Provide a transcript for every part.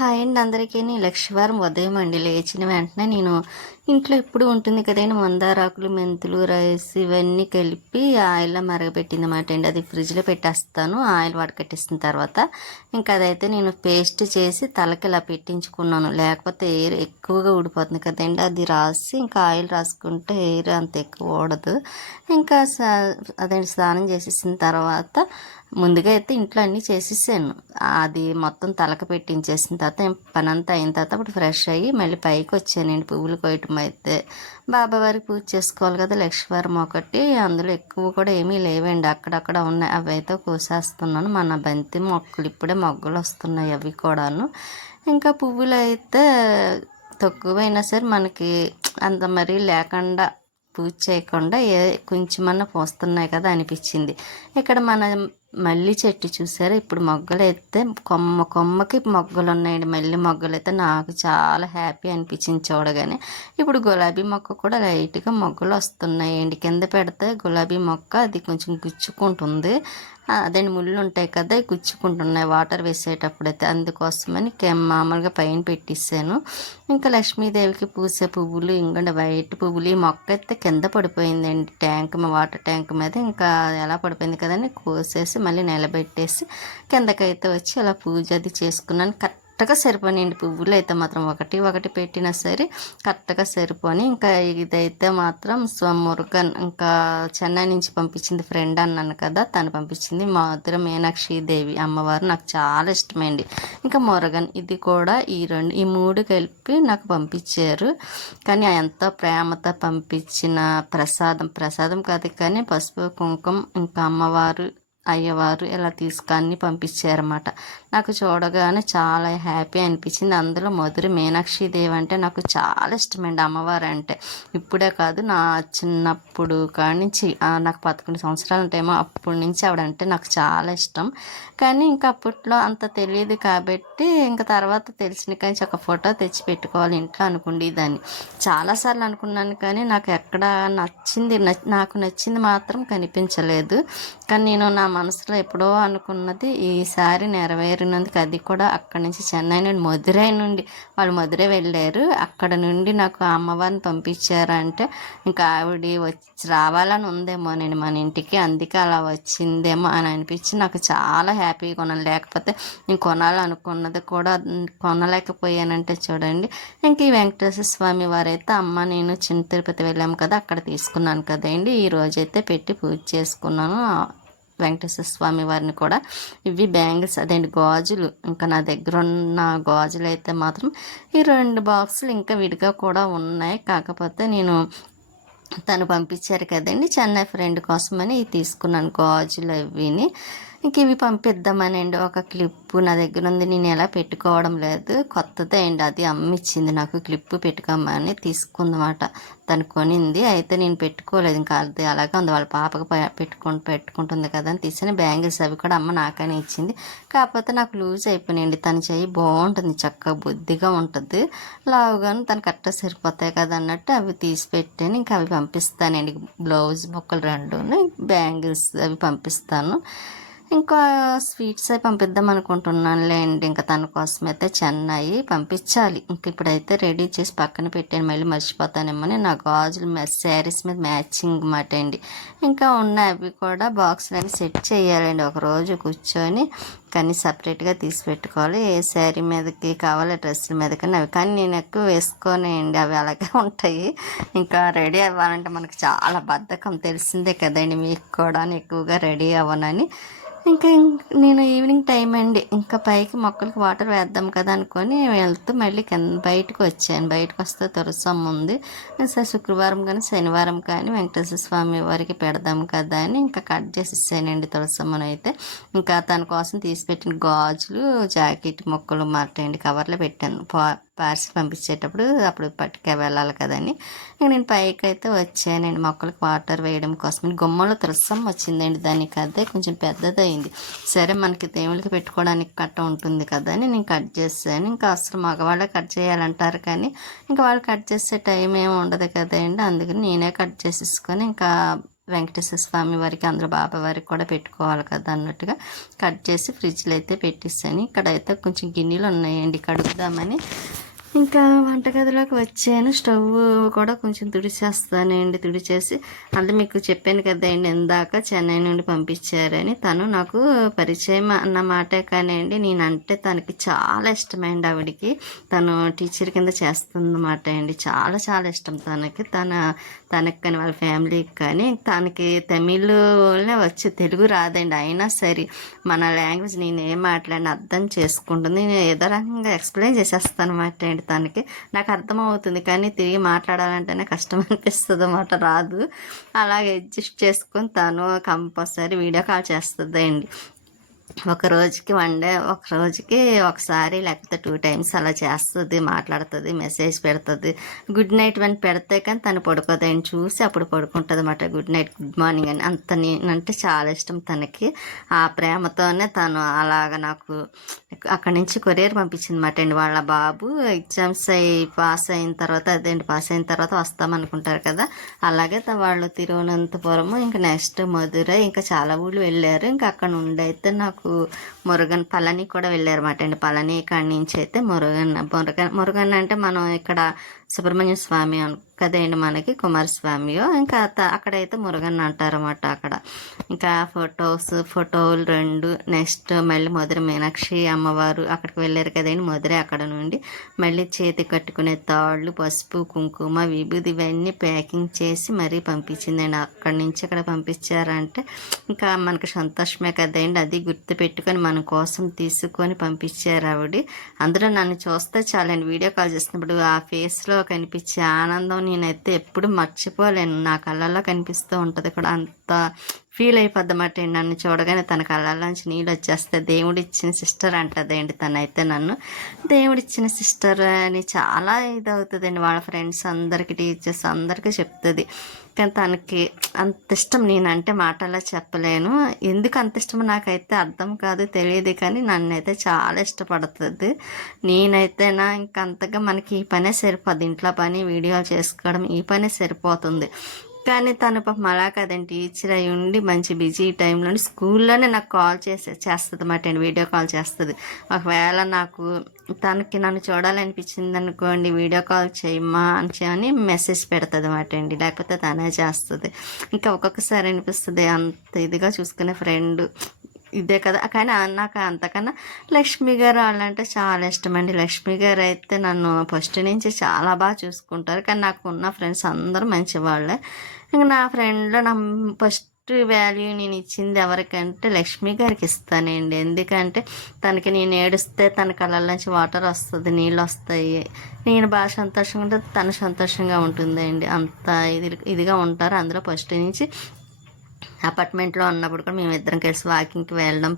Hi అండి అందరికీ. లక్షవారం ఉదయం అండి లేచిన వెంటనే నేను ఇంట్లో ఎప్పుడు ఉంటుంది కదండి మందారాకులు, మెంతులు, రైస్ ఇవన్నీ కలిపి ఆయిల్లో మరగపెట్టిందన్నమాట అండి. అది ఫ్రిడ్జ్లో పెట్టేస్తాను. ఆయిల్ వడకట్టేసిన తర్వాత ఇంకా అదైతే నేను పేస్ట్ చేసి తలకి ఇలా పెట్టించుకున్నాను. లేకపోతే ఎయిర్ ఎక్కువగా ఊడిపోతుంది కదండి. అది రాసి ఇంకా ఆయిల్ రాసుకుంటే ఎయిర్ అంత ఎక్కువ ఊడదు. ఇంకా అదే స్నానం చేసేసిన తర్వాత ముందుగా అయితే ఇంట్లో అన్నీ చేసేసాను. అది మొత్తం తలక పెట్టించేసిన తర్వాత పనంతా అయిన తర్వాత అప్పుడు ఫ్రెష్ అయ్యి మళ్ళీ పైకి వచ్చానండి. పువ్వులు కోయటం అయితే బాబావారికి పూజ చేసుకోవాలి కదా, లక్ష్మీవారం ఒకటి. అందులో ఎక్కువ కూడా ఏమీ లేవండి, అక్కడక్కడ ఉన్నాయి. అవి అయితే కోసేస్తున్నాను. మన బంతి మొక్కలు ఇప్పుడే మొగ్గలు వస్తున్నాయి, అవి కూడాను. ఇంకా పువ్వులు అయితే తక్కువైనా సరే మనకి అంత మరీ లేకుండా పూజ చేయకుండా కొంచెమన్నా పోస్తున్నాయి కదా అనిపించింది. ఇక్కడ మన మల్లి చెట్టు చూసారా, ఇప్పుడు మొగ్గలు అయితే కొమ్మకి మొగ్గలు ఉన్నాయండి. మల్లి మొగ్గలు అయితే నాకు చాలా హ్యాపీ అనిపించింది చూడగానే. ఇప్పుడు గులాబీ మొక్క కూడా లైట్గా మొగ్గలు వస్తున్నాయండి. కింద పెడితే గులాబీ మొక్క అది కొంచెం గుచ్చుకుంటుంది. అదే ముళ్ళు ఉంటాయి కదా, గుచ్చుకుంటున్నాయి వాటర్ వేసేటప్పుడైతే. అందుకోసమని మామూలుగా పైన పెట్టేసాను. ఇంకా లక్ష్మీదేవికి పూసే పువ్వులు, ఇంకొండ వైట్ పువ్వులు. ఈ మొక్క అయితే కింద పడిపోయిందండి వాటర్ ట్యాంక్ మీద. ఇంకా ఎలా పడిపోయింది కదని కోసేసి మళ్ళీ నిలబెట్టేసి కిందకైతే వచ్చి అలా పూజ అది చేసుకున్నాను. కరెక్ట్గా సరిపోయినాయండి పువ్వులు అయితే మాత్రం. ఒకటి పెట్టినా సరే కరెక్ట్గా సరిపోని. ఇంకా ఇదైతే మాత్రం మురుగన్ ఇంకా చెన్నై నుంచి పంపించింది ఫ్రెండ్ అన్నాను కదా, తను పంపించింది. మధుర మీనాక్షి దేవి అమ్మవారు నాకు చాలా ఇష్టమైంది. ఇంకా మురుగన్ ఇది కూడా ఈ మూడు కలిపి నాకు పంపించారు. కానీ ఎంతో ప్రేమతో పంపించిన ప్రసాదం కాదు కానీ పసుపు కుంకుమ ఇంకా అమ్మవారు అయ్యవారు ఇలా తీసుకొని పంపించారన్నమాట. నాకు చూడగానే చాలా హ్యాపీ అనిపించింది. అందులో మధుర మీనాక్షి దేవి అంటే నాకు చాలా ఇష్టమండి. అమ్మవారు అంటే ఇప్పుడే కాదు, నా చిన్నప్పుడు కాడి నుంచి నాకు 11 సంవత్సరాలు ఉంటాయేమో అప్పటి నుంచి ఆవిడంటే నాకు చాలా ఇష్టం. కానీ ఇంకా అప్పట్లో అంత తెలియదు కాబట్టి ఇంకా తర్వాత తెలిసిన కానీ ఒక ఫోటో తెచ్చి పెట్టుకోవాలి ఇంట్లో అనుకుండేదాన్ని. చాలాసార్లు అనుకున్నాను కానీ నాకు ఎక్కడ నాకు నచ్చింది మాత్రం కనిపించలేదు. కానీ నేను నా మనసులో ఎప్పుడో అనుకున్నది ఈసారి నెరవేరినందుకు. అది కూడా అక్కడి నుంచి చెన్నై నుండి వాళ్ళు మధురై వెళ్ళారు. అక్కడ నుండి నాకు అమ్మవారిని పంపించారంటే ఇంకా ఆవిడ రావాలని ఉందేమో నేను మన ఇంటికి, అందుకే అలా వచ్చిందేమో అని అనిపించి నాకు చాలా హ్యాపీగా ఉన్నాను. లేకపోతే నేను కొనాలనుకున్నది కూడా కొనలేకపోయానంటే చూడండి. ఇంక ఈ వెంకటేశ్వర స్వామి వారైతే నేను చిన్న తిరుపతి వెళ్ళాము కదా, అక్కడ తీసుకున్నాను కదండి. ఈ రోజైతే పెట్టి పూజ చేసుకున్నాను వెంకటేశ్వర స్వామి వారిని కూడా. ఇవి బ్యాంగిల్స్ అదేంటి గాజులు. ఇంకా నా దగ్గర ఉన్న గాజులు అయితే మాత్రం ఈ 2 బాక్సులు ఇంకా విడిగా కూడా ఉన్నాయి. కాకపోతే నేను తను పంపించారు కదండి చెన్నై ఫ్రెండ్ కోసమని తీసుకున్నాను గాజులు అవిని. ఇంక ఇవి పంపిద్దామనండి. ఒక క్లిప్పు నా దగ్గర ఉంది, నేను ఎలా పెట్టుకోవడం లేదు, కొత్తదే అండి. అది అమ్మిచ్చింది నాకు క్లిప్పు పెట్టుకోమని తీసుకుందన్నమాట. తను కొనింది అయితే నేను పెట్టుకోలేదు. ఇంకా అది అలాగే ఉంది, వాళ్ళ పాపకు పెట్టుకుంటుంది కదా అని తీసిన బ్యాంగిల్స్. అవి కూడా అమ్మ నాకనే ఇచ్చింది. కాకపోతే నాకు లూజ్ అయిపోయినాయండి. తన చెయ్యి బాగుంటుంది, చక్కగా బుద్ధిగా ఉంటుంది, లావుగాను తను కరెక్ట్గా సరిపోతాయి కదా అన్నట్టు అవి తీసి పెట్టాను. ఇంకా అవి పంపిస్తానండి. బ్లౌజ్ మొక్కలు 2 బ్యాంగిల్స్ అవి పంపిస్తాను. ఇంకా స్వీట్స్ అవి పంపిద్దాం అనుకుంటున్నానులేండి. ఇంకా తన కోసం అయితే చెన్నై పంపించాలి. ఇంక ఇప్పుడైతే రెడీ చేసి పక్కన పెట్టాను, మళ్ళీ మర్చిపోతానేమో. నా గాజులు శారీస్ మీద మ్యాచింగ్ మాట అండి. ఇంకా ఉన్న అవి కూడా బాక్స్లు అవి సెట్ చేయాలండి. ఒకరోజు కూర్చొని కానీ సపరేట్గా తీసి పెట్టుకోవాలి. ఏ శారీ మీదకి కావాలి డ్రెస్సుల మీదకి అవి. కానీ నేను ఎక్కువ వేసుకోనండి, అవి అలాగే ఉంటాయి. ఇంకా రెడీ అవ్వాలంటే మనకు చాలా బద్ధకం, తెలిసిందే కదండి మీకు కూడా. ఎక్కువగా రెడీ అవ్వనని ఇంకా నేను ఈవినింగ్ టైం అండి, ఇంకా పైకి మొక్కలకి వాటర్ వేద్దాం కదా అనుకొని వెళ్తూ మళ్ళీ బయటకు వచ్చాను. బయటకు వస్తే తులసమ్మ ఉంది. సరే శుక్రవారం కానీ శనివారం కానీ వెంకటేశ్వర స్వామి వారికి పెడదాం కదా అని ఇంకా కట్ చేసేసానండి తులసమ్మను అయితే. ఇంకా తన కోసం తీసిపెట్టిన గాజులు జాకెట్ మొక్కలు మాట్లాడి కవర్లో పెట్టాను. పార్సిల్ పంపించేటప్పుడు అప్పుడు పట్టుకే వెళ్ళాలి కదని. ఇంక నేను పైకి అయితే వచ్చానండి మొక్కలకు వాటర్ వేయడం కోసం. గుమ్మంలో తులసమ్మ వచ్చిందండి, దానికి అదే కొంచెం పెద్దదైంది. సరే మనకి దేవుళ్ళకి పెట్టుకోవడానికి కట్ట ఉంటుంది కదా అని నేను కట్ చేశాను. ఇంకా అసలు మగవాళ్ళే కట్ చేయాలంటారు కానీ ఇంకా వాళ్ళు కట్ చేసే టైం ఏమి ఉండదు కదండి, అందుకని నేనే కట్ చేసేసుకొని ఇంకా వెంకటేశ్వర స్వామి వారికి అందరూ బాబా వారికి కూడా పెట్టుకోవాలి కదా అన్నట్టుగా కట్ చేసి ఫ్రిడ్జ్లో అయితే పెట్టేసాను. ఇక్కడైతే కొంచెం గిన్నెలు ఉన్నాయండి కడుగుదామని ఇంకా వంటగదిలోకి వచ్చాను. స్టవ్ కూడా కొంచెం తుడిచేస్తానండి. తుడిచేసి అంటే మీకు చెప్పాను కదండి ఇందాక చెన్నై నుండి పంపించారని. తను నాకు పరిచయం అన్నమాటే కానివ్వండి, నేనంటే తనకి చాలా ఇష్టమైంది. ఆవిడికి తను టీచర్ కింద చేస్తుందన్నమాట అండి. చాలా చాలా ఇష్టం తనకి. తనకి కానీ వాళ్ళ ఫ్యామిలీకి కానీ. తనకి తమిళ్లోనే వచ్చి తెలుగు రాదండి. అయినా సరే మన లాంగ్వేజ్ నేను ఏం మాట్లాడిన అర్థం చేసుకుంటుంది. నేను ఏదో రకంగా ఎక్స్ప్లెయిన్ చేసేస్తాను అన్నమాట అండి. తనకి నాకు అర్థమవుతుంది కానీ తిరిగి మాట్లాడాలంటేనే కష్టం అనిపిస్తుంది అన్నమాట, రాదు. అలాగే అడ్జస్ట్ చేసుకొని తను కంపల్సరీ వీడియో కాల్ చేస్తుంది అండి. ఒక రోజుకి ఒకసారి లేకపోతే 2 times అలా చేస్తుంది, మాట్లాడుతుంది, మెసేజ్ పెడుతుంది. గుడ్ నైట్ అని పెడితే కానీ తను పడుకోదని చూసి అప్పుడు పడుకుంటుంది అన్నమాట. గుడ్ నైట్, గుడ్ మార్నింగ్ అని. అంత నేనంటే చాలా ఇష్టం తనకి. ఆ ప్రేమతోనే తను అలాగ నాకు అక్కడి నుంచి కొరియర్ పంపించింది అన్నమాట అండి. వాళ్ళ బాబు ఎగ్జామ్స్ పాస్ అయిన తర్వాత వస్తామనుకుంటారు కదా, అలాగే వాళ్ళు తిరువనంతపురము, ఇంకా నెక్స్ట్ మధురై, ఇంకా చాలా ఊళ్ళు వెళ్ళారు. ఇంకా అక్కడ నుండి అయితే నాకు పళని కూడా వెళ్ళారన్నమాట అండి. పళని కాడి నుంచి అయితే మురుగన్ అంటే మనం ఇక్కడ సుబ్రహ్మణ్య స్వామి కదండి మనకి, కుమారస్వామియో ఇంకా అక్కడైతే మురుగన్ అంటారన్నమాట. అక్కడ ఇంకా ఫోటోలు 2. నెక్స్ట్ మళ్ళీ మధుర మీనాక్షి అమ్మవారు అక్కడికి వెళ్ళారు కదండి మధుర. అక్కడ నుండి మళ్ళీ చేతి కట్టుకునే తాళ్ళు, పసుపు, కుంకుమ, విభూది ఇవన్నీ ప్యాకింగ్ చేసి మరీ పంపించిందండి. అక్కడి నుంచి అక్కడ పంపించారంటే ఇంకా మనకు సంతోషమే కదండి. అది గుర్తు పెట్టుకొని మన కోసం తీసుకొని పంపించారు ఆవిడ. అందులో నన్ను చూస్తే చాలండి, వీడియో కాల్ చేసినప్పుడు ఆ ఫేస్లో కనిపించే ఆనందం నేనైతే ఎప్పుడు మర్చిపోలేను. నా కళ్ళల్లో కనిపిస్తూ ఉంటుంది కూడా. అంత ఫీల్ అయిపోద్ది అన్నమాట. నన్ను చూడగానే తన కళ్ళల్లోంచి నీళ్ళు వచ్చేస్తే దేవుడిచ్చిన సిస్టర్ అంటదండి తనైతే. నన్ను దేవుడిచ్చిన సిస్టర్ అని చాలా ఇదవుతుందండి. వాళ్ళ ఫ్రెండ్స్ అందరికీ, టీచర్స్ అందరికీ చెప్తుంది. కానీ తనకి అంత ఇష్టం, నేనంటే మాటల్లో చెప్పలేను. ఎందుకు అంత ఇష్టమో నాకైతే అర్థం కాదు, తెలియదు. కానీ నన్నైతే చాలా ఇష్టపడుతుంది. నేనైతే ఇంకంతగా మనకి ఈ పనే సరిపోద్ది. ఇంట్లో పని, వీడియోలు చేసుకోవడం, ఈ పనే సరిపోతుంది. కానీ తను పాపం అలా కదండి, టీచర్ అయి ఉండి మంచి బిజీ టైంలో స్కూల్లోనే నాకు కాల్ చేస్తుంది అన్నమాట అండి. వీడియో కాల్ చేస్తుంది. ఒకవేళ తనకి నన్ను చూడాలనిపించింది అనుకోండి, వీడియో కాల్ చేయమ్మా అని మెసేజ్ పెడుతుంది అన్నమాట అండి. లేకపోతే తనే చేస్తుంది. ఇంకా ఒక్కొక్కసారి అనిపిస్తుంది అంత ఇదిగా చూసుకునే ఫ్రెండ్ ఇదే కదా. కానీ నాకు అంతకన్నా లక్ష్మి గారు వాళ్ళంటే చాలా ఇష్టం అండి. లక్ష్మి గారు అయితే నన్ను ఫస్ట్ నుంచి చాలా బాగా చూసుకుంటారు. కానీ నాకు ఉన్న ఫ్రెండ్స్ అందరూ మంచివాళ్ళే. ఇంకా నా ఫ్రెండ్లో నా ఫస్ట్ వాల్యూ నేను ఇచ్చింది ఎవరికంటే లక్ష్మి గారికి ఇస్తానండి. ఎందుకంటే తనకి నేను ఏడుస్తే తన కళ్ళ నుంచి వాటర్ వస్తుంది, నీళ్ళు వస్తాయి. నేను బాగా సంతోషంగా ఉంటే తను సంతోషంగా ఉంటుందండి. అంత ఇదిగా ఉంటారు అందరూ. ఫస్ట్ నుంచి అపార్ట్మెంట్లో ఉన్నప్పుడు కూడా మేము ఇద్దరం కలిసి వాకింగ్కి వెళ్ళడం,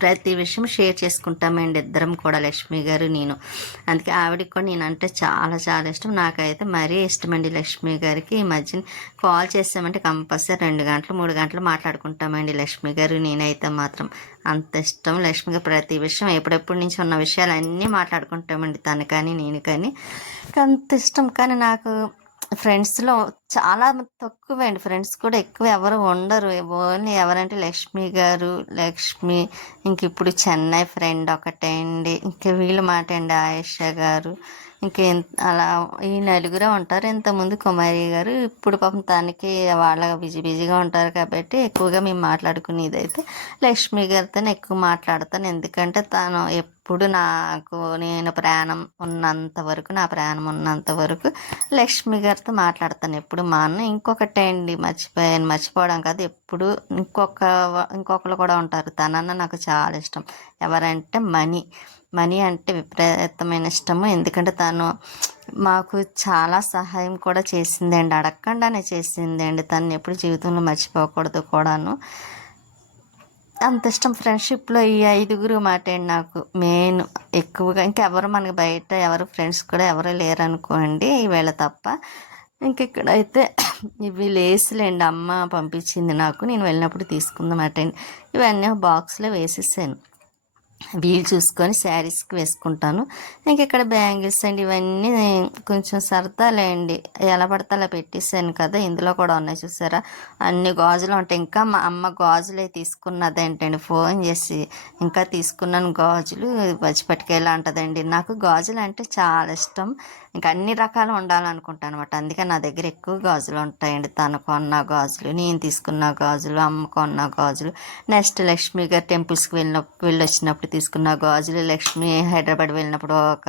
ప్రతి విషయం షేర్ చేసుకుంటామండి ఇద్దరం కూడా, లక్ష్మి గారు నేను. అందుకే ఆవిడకి కూడా నేనంటే చాలా చాలా ఇష్టం. నాకైతే మరీ ఇష్టమండి లక్ష్మి గారికి. ఈ మధ్యన కాల్ చేసామంటే కంపల్సరీ 2 గంటలు 3 గంటలు మాట్లాడుకుంటామండి లక్ష్మి గారు నేనైతే మాత్రం. అంత ఇష్టం లక్ష్మి గారు. ప్రతి విషయం ఎప్పుడెప్పటి నుంచి ఉన్న విషయాలు అన్నీ మాట్లాడుకుంటామండి, తను కానీ నేను కానీ. అంత ఇష్టం. కానీ నాకు ఫ్రెండ్స్లో చాలా తక్కువే అండి. ఫ్రెండ్స్ కూడా ఎక్కువ ఎవరు ఉండరు. ఓన్లీ ఎవరంటే లక్ష్మి గారు, ఇంక ఇప్పుడు చెన్నై ఫ్రెండ్ ఒకటే అండి. ఇంక వీళ్ళు మాట అండి ఆయేషా గారు. అలా ఈ నలుగురే ఉంటారు. ఇంతకుముందు కుమారి గారు. ఇప్పుడు పాపం తనకి వాళ్ళ బిజీగా ఉంటారు కాబట్టి ఎక్కువగా మేము మాట్లాడుకునేది అయితే లక్ష్మి గారితోనే ఎక్కువ మాట్లాడతాను. ఎందుకంటే తను ఎప్పుడు నేను ప్రాణం ఉన్నంత వరకు లక్ష్మి గారితో మాట్లాడతాను ఎప్పుడు. మా అన్న ఇంకొకటే అండి, మర్చిపోవడం కాదు, ఎప్పుడు ఇంకొకరు కూడా ఉంటారు. తనన్న నాకు చాలా ఇష్టం. ఎవరంటే మనీ అంటే విపరీతమైన ఇష్టము. ఎందుకంటే తను మాకు చాలా సహాయం కూడా చేసిందండి, అడగకుండానే చేసిందండి. తను ఎప్పుడు జీవితంలో మర్చిపోకూడదు కూడాను. అంత ఇష్టం. ఫ్రెండ్షిప్లో ఈ 5గురు మాట అండి నాకు మెయిన్ ఎక్కువగా. ఇంకెవరు మనకి బయట ఎవరు ఫ్రెండ్స్ కూడా ఎవరు లేరనుకోండి వీళ్ళ తప్ప. ఇక్కడైతే ఇవి లేసులేండి, అమ్మ పంపించింది నాకు. నేను వెళ్ళినప్పుడు తీసుకుందన్నమాట అండి. ఇవన్నీ బాక్స్లో వేసేసాను. వీలు చూసుకొని శారీస్కి వేసుకుంటాను. ఇంక ఇక్కడ బ్యాంగిల్స్ అండి ఇవన్నీ కొంచెం సరదాలే అండి, ఎలా పడితే అలా పెట్టేసాను కదా. ఇందులో కూడా ఉన్నాయి చూసారా, అన్ని గాజులు ఉంటాయి. ఇంకా మా అమ్మ గాజులే తీసుకున్నదేంటండి, ఫోన్ చేసి ఇంకా తీసుకున్నాను గాజులు వచ్చి పట్టుకెళ్ళి అంటదండి. నాకు గాజులు అంటే చాలా ఇష్టం, ఇంకా అన్ని రకాలు ఉండాలనుకుంటాను అనమాట. అందుకే నా దగ్గర ఎక్కువ గాజులు ఉంటాయండి. తను కొన్న గాజులు, నేను తీసుకున్న గాజులు, అమ్మ కొన్న గాజులు, నెక్స్ట్ లక్ష్మి గారు టెంపుల్స్కి వెళ్ళొచ్చినప్పుడు తీసుకున్న గాజులు, లక్ష్మి హైదరాబాద్ వెళ్ళినప్పుడు ఒక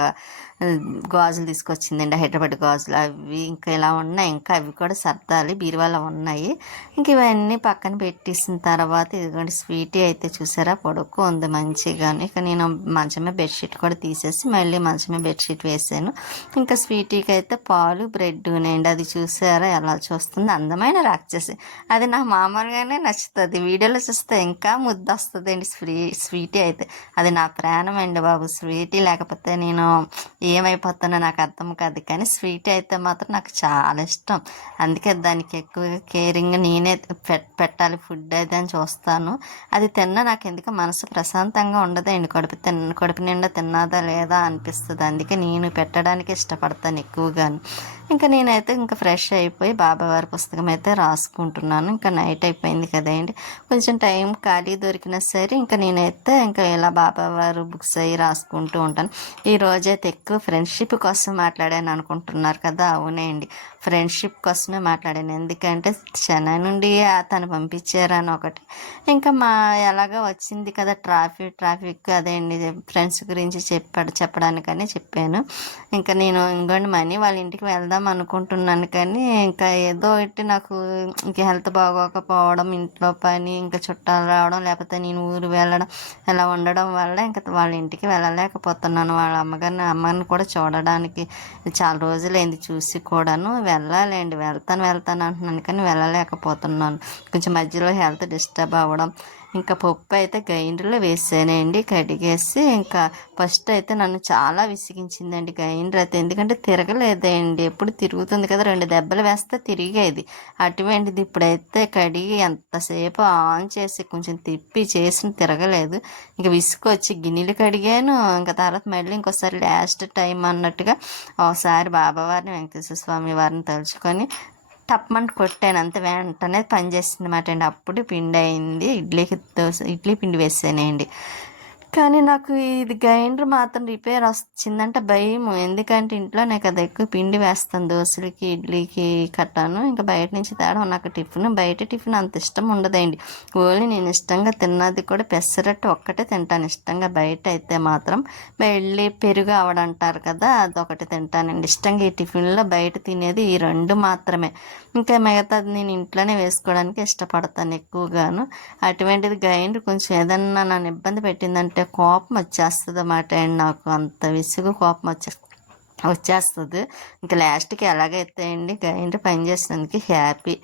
గాజులు తీసుకొచ్చిందండి, హైదరాబాద్ గాజులు. అవి ఇంకా ఇలా ఉన్నాయి, ఇంకా అవి కూడా సర్దాలి, బీరువాలో ఉన్నాయి. ఇంక ఇవన్నీ పక్కన పెట్టేసిన తర్వాత ఇదిగోండి స్వీటీ అయితే చూసారా పడుకో ఉంది మంచిగాను. ఇక నేను మంచమే బెడ్షీట్ కూడా తీసేసి మళ్ళీ మంచమే బెడ్షీట్ వేసాను. ఇంకా స్వీటీకి అయితే పాలు బ్రెడ్ అండి, అది చూసారా ఎలా చూస్తుంది, అందమైన రాక్షసి. అది నాకు మామూలుగానే నచ్చుతుంది, వీడియోలో చూస్తే ఇంకా ముద్దు వస్తుంది అండి. స్వీటీ అయితే అది నా ప్రాణం అండి బాబు. స్వీటీ లేకపోతే నేను ఏమైపోతానో నాకు అర్థం కాదు, కానీ స్వీట్ అయితే మాత్రం నాకు చాలా ఇష్టం. అందుకే దానికి ఎక్కువగా కేరింగ్ నేనే పెట్టాలి ఫుడ్ అయితే అని చూస్తాను. అది తిన్నా నాకు ఎందుకు మనసు ప్రశాంతంగా ఉండదండి, కడుపు నిండా తిన్నదా లేదా అనిపిస్తుంది. అందుకే నేను పెట్టడానికి ఇష్టపడతాను ఎక్కువగాను. ఇంకా నేనైతే ఇంకా ఫ్రెష్ అయిపోయి బాబావారి పుస్తకం అయితే రాసుకుంటున్నాను. ఇంకా నైట్ అయిపోయింది కదండి, కొంచెం టైం ఖాళీ దొరికినా సరే ఇంకా నేనైతే ఇంకా ఇలా బాబావారు బుక్స్ అవి రాసుకుంటూ ఉంటాను. ఈ రోజైతే ఎక్కువ ఫ్రెండ్షిప్ కోసం మాట్లాడాను అనుకుంటున్నారు కదా, అవునండి, ఫ్రెండ్షిప్ కోసమే మాట్లాడాను. ఎందుకంటే చెన్నై నుండి తను పంపించారని ఒకటి, ఇంకా మా ఎలాగో వచ్చింది కదా ట్రాఫిక్ అదే అండి, ఫ్రెండ్స్ గురించి చెప్పడానికని చెప్పాను. ఇంకా నేను ఇంకోండి మనీ వాళ్ళ ఇంటికి వెళ్దాం అనుకుంటున్నాను, కానీ ఇంకా ఏదో ఒకటి నాకు ఇంక హెల్త్ బాగోకపోవడం, ఇంట్లో పని, ఇంకా చుట్టాలు రావడం, లేకపోతే నేను ఊరు వెళ్ళడం ఇలా ఉండడం వల్ల ఇంకా వాళ్ళ ఇంటికి వెళ్ళలేకపోతున్నాను. వాళ్ళ అమ్మని కూడా చూడడానికి చాలా రోజులైంది చూసి కూడాను. వెళ్ళాలండి, వెళ్తాను అంటున్నాను కానీ వెళ్ళలేకపోతున్నాను. కొంచెం మధ్యలో హెల్త్ డిస్టర్బ్ అవ్వడం. ఇంకా పప్పు అయితే గ్రైండర్లో వేసానండి కడిగేసి. ఇంకా ఫస్ట్ అయితే నన్ను చాలా విసిగించిందండి గ్రైండర్ అయితే, ఎందుకంటే తిరగలేదండి, ఎప్పుడు తిరుగుతుంది కదా, 2 దెబ్బలు వేస్తే తిరిగేది. అటువంటిది ఇప్పుడైతే కడిగి ఎంతసేపు ఆన్ చేసి కొంచెం తిప్పి చేసిన తిరగలేదు. ఇంకా విసుకొచ్చి గిన్నెలు కడిగాను. ఇంకా తర్వాత మళ్ళీ ఇంకోసారి లాస్ట్ టైం అన్నట్టుగా ఒకసారి బాబావారిని వెంకటేశ్వర స్వామి వారిని తలుచుకొని టప్మని కొట్టాను, అంతే వెంటనే పనిచేసింది అన్నమాట అండి. అప్పుడు పిండి అయింది, ఇడ్లీ పిండి వేసానండి. కానీ నాకు ఇది గ్రైండర్ మాత్రం రిపేర్ వచ్చిందంటే భయం, ఎందుకంటే ఇంట్లోనే కదా ఎక్కువ పిండి వేస్తాను దోశలకి ఇడ్లీకి కట్టాను. ఇంకా బయట నుంచి తేడం నాకు బయట టిఫిన్ అంత ఇష్టం ఉండదండి. ఓన్లీ నేను ఇష్టంగా తిన్నది కూడా పెసరట్టు ఒక్కటే తింటాను ఇష్టంగా. బయట అయితే మాత్రం వెళ్ళి పెరుగు ఆవడంటారు కదా, అదొకటి తింటానండి ఇష్టంగా. ఈ టిఫిన్లో బయట తినేది ఈ 2 మాత్రమే, ఇంకా మిగతాది నేను ఇంట్లోనే వేసుకోవడానికి ఇష్టపడతాను ఎక్కువగాను. అటువంటిది గ్రైండర్ కొంచెం ఏదన్నా నన్ను ఇబ్బంది పెట్టిందంటే కోపం వచ్చేస్తుంది అన్నమాట అండి, నాకు అంత విసుగు కోపం వచ్చేస్తుంది. ఇంకా లాస్ట్కి ఎలాగైతే అండి గ్రైండర్ పనిచేసినందుకు హ్యాపీ.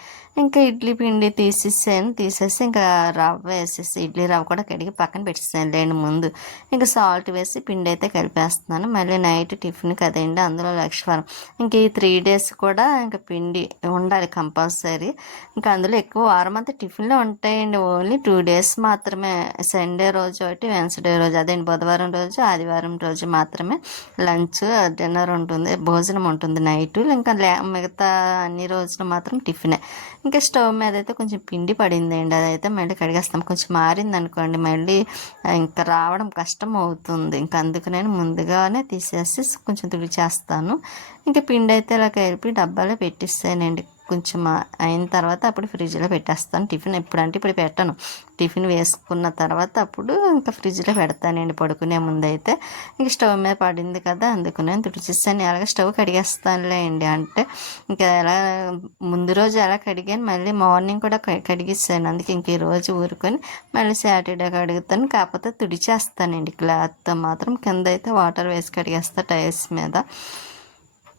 ఇంకా ఇడ్లీ పిండి తీసేసి ఇంకా రవ్వ వేసేసి ఇడ్లీ రవ్వ కూడా కడిగి పక్కన పెట్టేసాను లేండి ముందు. ఇంకా సాల్ట్ వేసి పిండి అయితే కలిపేస్తున్నాను. మళ్ళీ నైట్ టిఫిన్ కదండి, అందులో లక్ష్మీవారం. ఇంక ఈ 3 days కూడా ఇంకా పిండి ఉండాలి కంపల్సరీ. ఇంకా అందులో ఎక్కువ వారం అంతా టిఫిన్లో ఉంటాయండి, ఓన్లీ 2 days మాత్రమే. సండే రోజు ఒకటి, వెన్స్డే రోజు అదేంటి బుధవారం రోజు, ఆదివారం రోజు మాత్రమే లంచ్ డిన్నర్ ఉంటుంది, భోజనం ఉంటుంది నైట్. ఇంకా మిగతా అన్ని రోజులు మాత్రం టిఫినే. ఇంకా స్టవ్ మీద అయితే కొంచెం పిండి పడిందండి, అదైతే మళ్ళీ కడిగేస్తాం. కొంచెం మారింది అనుకోండి మళ్ళీ ఇంకా రావడం కష్టం అవుతుంది, ఇంకా అందుకు నేను ముందుగానే తీసేసి కొంచెం తుడిచేస్తాను. ఇంకా పిండి అయితే ఇలా కలిపి డబ్బాలో పెట్టిస్తానండి. కొంచెం అయిన తర్వాత అప్పుడు ఫ్రిడ్జ్లో పెట్టేస్తాను. టిఫిన్ ఎప్పుడంటే ఇప్పుడు పెట్టను, టిఫిన్ వేసుకున్న తర్వాత అప్పుడు ఇంకా ఫ్రిడ్జ్లో పెడతానండి పడుకునే ముందు అయితే. ఇంక స్టవ్ మీద పడింది కదా అందుకు నేను తుడిచేస్తాను, అలాగే స్టవ్ కడిగేస్తానులే అండి. అంటే ఇంకా ఎలా ముందు రోజు ఎలా కడిగాను మళ్ళీ మార్నింగ్ కూడా కడిగిస్తాను, అందుకే ఇంక ఈ రోజు ఊరుకొని మళ్ళీ సాటర్డే కడుగుతాను. కాకపోతే తుడిచేస్తానండి, క్లాత్తో మాత్రం కింద అయితే వాటర్ వేసి కడిగేస్తా టైల్స్ మీద.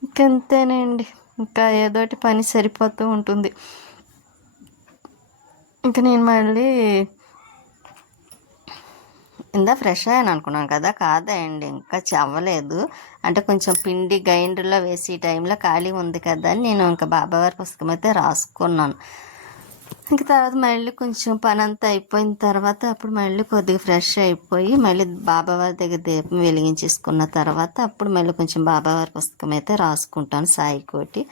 ఇంకంతేనండి, ఇంకా ఏదోటి పని సరిపోతూ ఉంటుంది. ఇంకా నేను మళ్ళీ ఫ్రెష్ అయ్యాను అనుకున్నాను కదా, కాదండి ఇంకా అవ్వలేదు. అంటే కొంచెం పిండి గ్రైండర్లో వేసి టైంలో ఖాళీ ఉంది కదా అని నేను ఇంకా బాబావారి పుస్తకం అయితే రాసుకున్నాను. ఇంక తర్వాత మళ్ళీ కొంచెం పనంతా అయిపోయిన తర్వాత అప్పుడు మళ్ళీ కొద్దిగా ఫ్రెష్ అయిపోయి మళ్ళీ బాబావారి దగ్గర దీపం వెలిగించేసుకున్న తర్వాత అప్పుడు మళ్ళీ కొంచెం బాబావారి పుస్తకం అయితే రాసుకుంటాను సాయికోటి.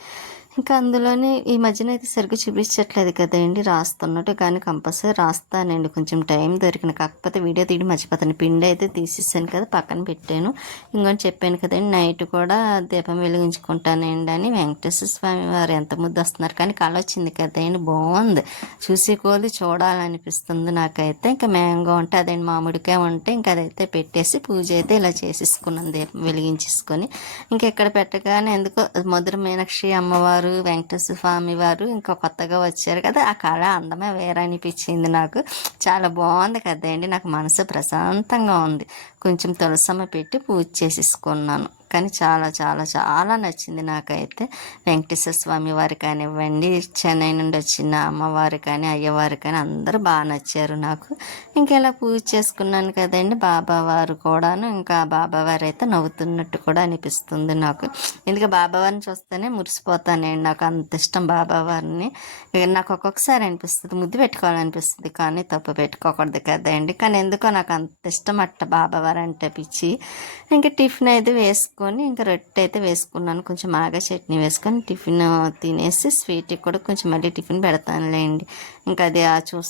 ఇంకా అందులోనే ఈ మధ్యన అయితే సరిగ్గా చూపించట్లేదు కదండి రాస్తున్నట్టు, కానీ కంపల్సరీ రాస్తానండి కొంచెం టైం దొరికిన. కాకపోతే వీడియో తీయడం మర్చిపోతాను. పిండి అయితే తీసేసాను కదా, పక్కన పెట్టాను. ఇంకొని చెప్పాను కదండి నైట్ కూడా దీపం వెలిగించుకుంటానండి అని. వెంకటేశ్వర స్వామి వారు ఎంత ముద్దు వస్తున్నారు, కానీ కళ వచ్చింది కదండి, బాగుంది. చూసి కొద్ది చూడాలనిపిస్తుంది నాకైతే. ఇంకా మ్యాంగో ఉంటే అదేంటి మామిడికాయ ఉంటే ఇంకా అదైతే పెట్టేసి పూజ అయితే ఇలా చేసేసుకున్నాను దీపం వెలిగించేసుకొని. ఇంకెక్కడ పెట్టగానే ఎందుకో మధుర మీనాక్షి అమ్మవారు, వెంకటేశ్వర స్వామి వారు ఇంకా కొత్తగా వచ్చారు కదా, ఆ కళ అందమే వేరే అనిపించింది నాకు. చాలా బాగుంది కదండి, నాకు మనసు ప్రశాంతంగా ఉంది. కొంచెం తులసమ్మ పెట్టి పూజ చేసేసుకున్నాను. కానీ చాలా చాలా చాలా నచ్చింది నాకైతే. వెంకటేశ్వర స్వామి వారు కానివ్వండి, చెన్నై నుండి వచ్చిన అమ్మవారు కానీ అయ్యవారు కానీ అందరూ బాగా నచ్చారు నాకు. ఇంకెలా పూజ చేసుకున్నాను కదండి, బాబావారు కూడాను. ఇంకా బాబావారు అయితే నవ్వుతున్నట్టు కూడా అనిపిస్తుంది నాకు. ఎందుకంటే బాబావారిని చూస్తేనే మురిసిపోతానండి, నాకు అంత ఇష్టం బాబావారిని. నాకు ఒక్కొక్కసారి అనిపిస్తుంది ముద్దు పెట్టుకోవాలనిపిస్తుంది, కానీ తప్పు పెట్టుకోకూడదు కదండి. కానీ ఎందుకో నాకు అంత ఇష్టం అట్ట బాబావారు అంటే పిచ్చి. ఇంకా టిఫిన్ అయితే వేసుకొని ఇంకా రొట్టె అయితే వేసుకున్నాను, కొంచెం మాగా చట్నీ వేసుకొని టిఫిన్ తినేసి స్వీట్కి కూడా కొంచెం మళ్ళీ టిఫిన్ పెడతానులేండి. ఇంకా అది చూస్తే